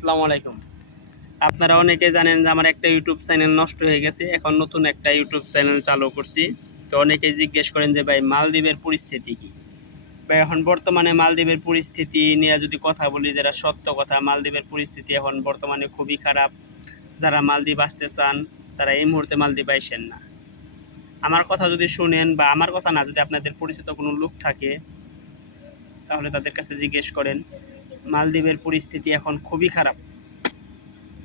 আসসালামু আলাইকুম। আপনারা অনেকে জানেন যে আমার একটা ইউটিউব চ্যানেল নষ্ট হয়ে গেছে। এখন নতুন একটা ইউটিউব চ্যানেল চালু করছি। তো অনেকেই জিজ্ঞেস করেন যে ভাই মালদ্বীপের পরিস্থিতি কী? ভাই এখন বর্তমানে মালদ্বীপের পরিস্থিতি নিয়ে যদি কথা বলি, যেটা সত্য কথা, মালদ্বীপের পরিস্থিতি এখন বর্তমানে খুবই খারাপ। যারা মালদ্বীপ আসতে চান তারা এই মুহূর্তে মালদ্বীপ আইসেন না। আমার কথা যদি শুনেন, বা আমার কথা না, যদি আপনাদের পরিচিত কোনো লোক থাকে তাহলে তাদের কাছে জিজ্ঞেস করেন। মালদ্বীপের পরিস্থিতি এখন খুবই খারাপ।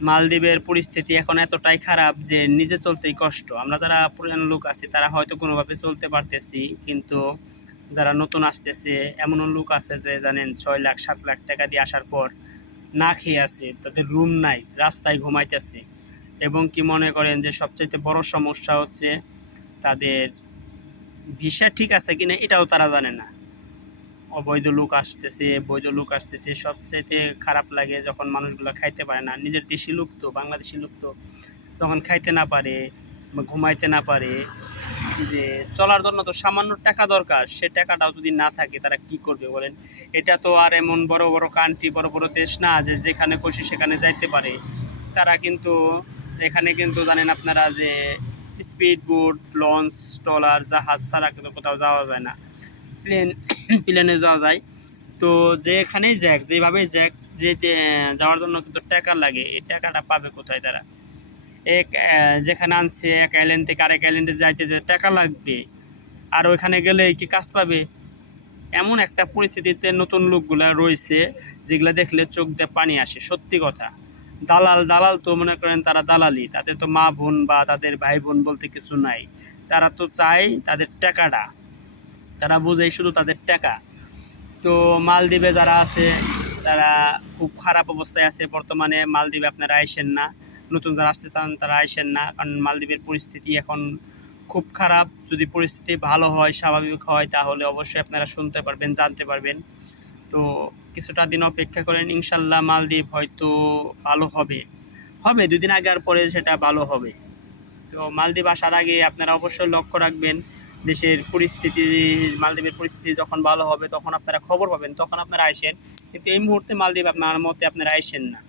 মালদ্বীপের পরিস্থিতি এখন এতটাই খারাপ যে নিজে চলতেই কষ্ট। আমরা যারা পুরানো লোক আছি তারা হয়তো কোনোভাবে চলতে পারতেছি, কিন্তু যারা নতুন আসতেছে এমনও লোক আছে যে জানেন 6 লাখ 7 লাখ টাকা দিয়ে আসার পর না খেয়ে আছে, তাদের রুম নাই, রাস্তায় ঘুমাইতেছে। এবং কি মনে করেন যে সবচাইতে বড় সমস্যা হচ্ছে তাদের ভিসা ঠিক আছে কিনা এটাও তারা জানে না। অবৈধ লোক আসতেছে, বৈধ লোক আসতেছে। সবচাইতে খারাপ লাগে যখন মানুষগুলো খাইতে পারে না। নিজের দেশি লোক তো, বাংলাদেশি লোক তো, যখন খাইতে না পারে বা ঘুমাইতে না পারে, যে চলার জন্য তো সামান্য টাকা দরকার, সে টাকাটাও যদি না থাকে তারা কি করবে বলেন? এটা তো আর এমন বড় বড় কান্ট্রি, বড় বড় দেশ না যে যেখানে খুশি সেখানে যাইতে পারে। তারা কিন্তু এখানে কিন্তু জানেন আপনারা যে স্পিড বোট, লঞ্চ, ট্রলার, জাহাজ ছাড়া কিন্তু কোথাও যাওয়া যায় না। প্লেনে যাওয়া যায়। তো যেখানেই যাক, যেভাবেই যাক, যেতে যাওয়ার জন্য কিন্তু টাকা লাগে। এই টাকাটা পাবে কোথায় তারা? যেখানে আনছে এক আইল্যান্ড থেকে আরেক আইল্যান্ডে যাইতে যে টাকা লাগবে, আর ওইখানে গেলে কি কাজ পাবে? এমন একটা পরিস্থিতিতে নতুন লোকগুলা রয়েছে যেগুলো দেখলে চোখ দিয়ে পানি আসে, সত্যি কথা। দালাল দালাল তো মনে করেন তারা দালালি, তাদের তো মা বোন বা তাদের ভাই বোন বলতে কিছু নাই। তারা তো চায় তাদের টাকাটা, তারা বোঝে শুধু তাদের টাকা। তো মালদ্বীপে যারা আছে তারা খুব খারাপ অবস্থায় আছে বর্তমানে। মালদ্বীপে আপনারা আইসেন না, নতুন যারা আসতে চান তারা আইসেন না, কারণ মালদ্বীপের পরিস্থিতি এখন খুব খারাপ। যদি পরিস্থিতি ভালো হয়, স্বাভাবিক হয়, তাহলে অবশ্যই আপনারা শুনতে পারবেন, জানতে পারবেন। তো কিছুটা দিন অপেক্ষা করেন, ইনশাল্লাহ মালদ্বীপ হয়তো ভালো হবে। হবে 2 দিন আগে আর পরে সেটা ভালো হবে। তো মালদ্বীপ আসার আগে আপনারা অবশ্যই লক্ষ্য রাখবেন দেশের পরিস্থিতি। মালদ্বীপের পরিস্থিতি যখন ভালো হবে তখন আপনারা খবর পাবেন, তখন আপনারা আইসেন। কিন্তু এই মুহূর্তে মালদ্বীপ আপনার মতে আপনারা আইসেন না।